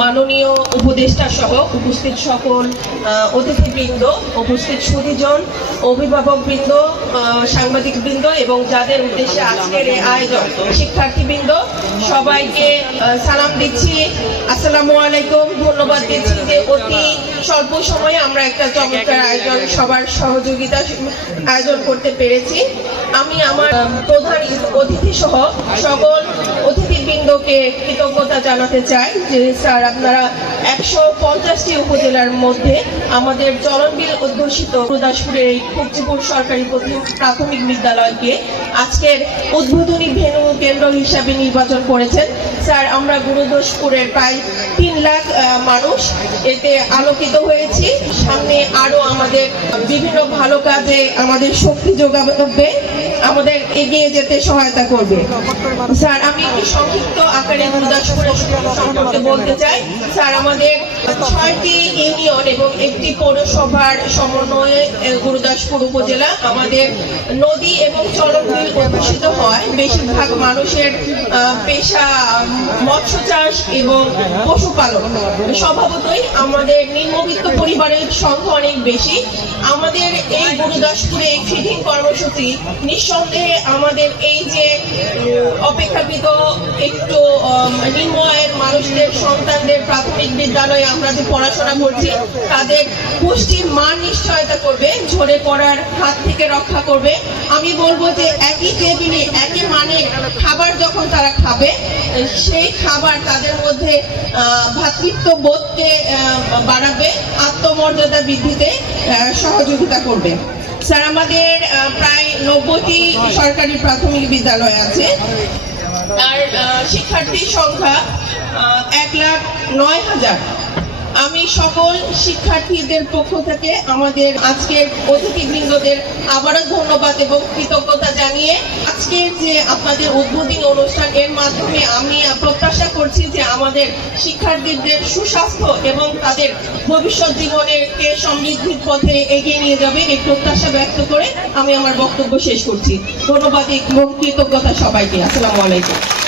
মাননীয় উপদেষ্টা সহ উপস্থিত সকল অতিথিবৃন্দ, উপস্থিত সুদীজন অভিভাবকবৃন্দ সাংবাদিকবৃন্দ এবং যাদের উদ্দেশ্যে আজকের এই আয়োজন, শিক্ষার্থীবৃন্দ, সবাইকে সালাম দিচ্ছি। আসসালামু আলাইকুম। ধন্যবাদ দিচ্ছি যে অতি স্বল্প সময়ে আমরা একটা চমৎকার আয়োজন, সবার সহযোগিতা আয়োজন করতে পেরেছি। আমি আমার প্রধান অতিথি সহ সকল অতিথিবৃন্দকে কৃতজ্ঞতা জানাতে চাই যে, স্যার, আপনারা একশো পঞ্চাশটি উপজেলার মধ্যে আমাদের চলনবিল অধ্যুষিত গুরুদাসপুরের এই কুকচিপুর সরকারি প্রাথমিক বিদ্যালয়কে আজকের উদ্বোধনী ভেন্যু কেন্দ্র হিসাবে নির্বাচন করেছেন। স্যার, আমরা গুরুদাসপুরের প্রায় তিন লাখ মানুষ এতে আলোকিত হয়েছি। সামনে আরও আমাদের বিভিন্ন ভালো কাজে আমাদের শক্তি যোগাবে আমাদের এগিয়ে যেতে সহায়তা করবে। স্যার আমি একটু সংক্ষিপ্ত আকারে বলতে চাই। স্যার আমাদের ছয়টি ইউনিয়ন এবং একটি পৌরসভার সমন্বয়ে গুরুদাসপুর উপজেলা আমাদের নদী এবং চলনবিল অধ্যুষিত হয়। বেশিরভাগ মানুষের পেশা মৎস্য চাষ এবং পশুপালন। স্বভাবতই আমাদের নিম্নবিত্ত পরিবারের সংখ্যা অনেক বেশি। আমাদের এই গুরুদাসপুরে এই কর্মসূচি নিঃসন্দেহে আমাদের এই যে অপেক্ষাকৃত একটু নিম্ন আয়ের মানুষদের, সন্তানদের প্রাথমিক বিদ্যালয়ে আমরা যে পড়াশোনা করছি তাদের পুষ্টির মান নিশ্চয়তা করবে ঝরে পড়ার হাত থেকে রক্ষা করবে। আমি বলব যে একই টেবিলে একই মানের খাবার যখন তারা খাবে সেই খাবার তাদের মধ্যে আহ, ভ্রাতৃত্ব বোধকে বাড়াবে আত্মমর্যাদা বৃদ্ধিতে সহযোগিতা করবে। স্যার আমাদের প্রায় নব্বইটি সরকারি প্রাথমিক বিদ্যালয় আছে। আর শিক্ষার্থীর সংখ্যা এক লাখ নয় হাজার। আমি সকল শিক্ষার্থীদের পক্ষ থেকে আমাদের আজকের অতিথিবৃন্দদের আবারও ধন্যবাদ এবং কৃতজ্ঞতা জানিয়ে আজকের যে আপনাদের উদ্বোধনী অনুষ্ঠান, এর মাধ্যমে আমি প্রত্যাশা করছি যে আমাদের শিক্ষার্থীদের সুস্বাস্থ্য এবং তাদের ভবিষ্যৎ জীবনেরকে সমৃদ্ধির পথে এগিয়ে নিয়ে যাবে এই প্রত্যাশা ব্যক্ত করে আমি আমার বক্তব্য শেষ করছি। ধন্যবাদ এবং কৃতজ্ঞতা সবাইকে। আসসালামু আলাইকুম।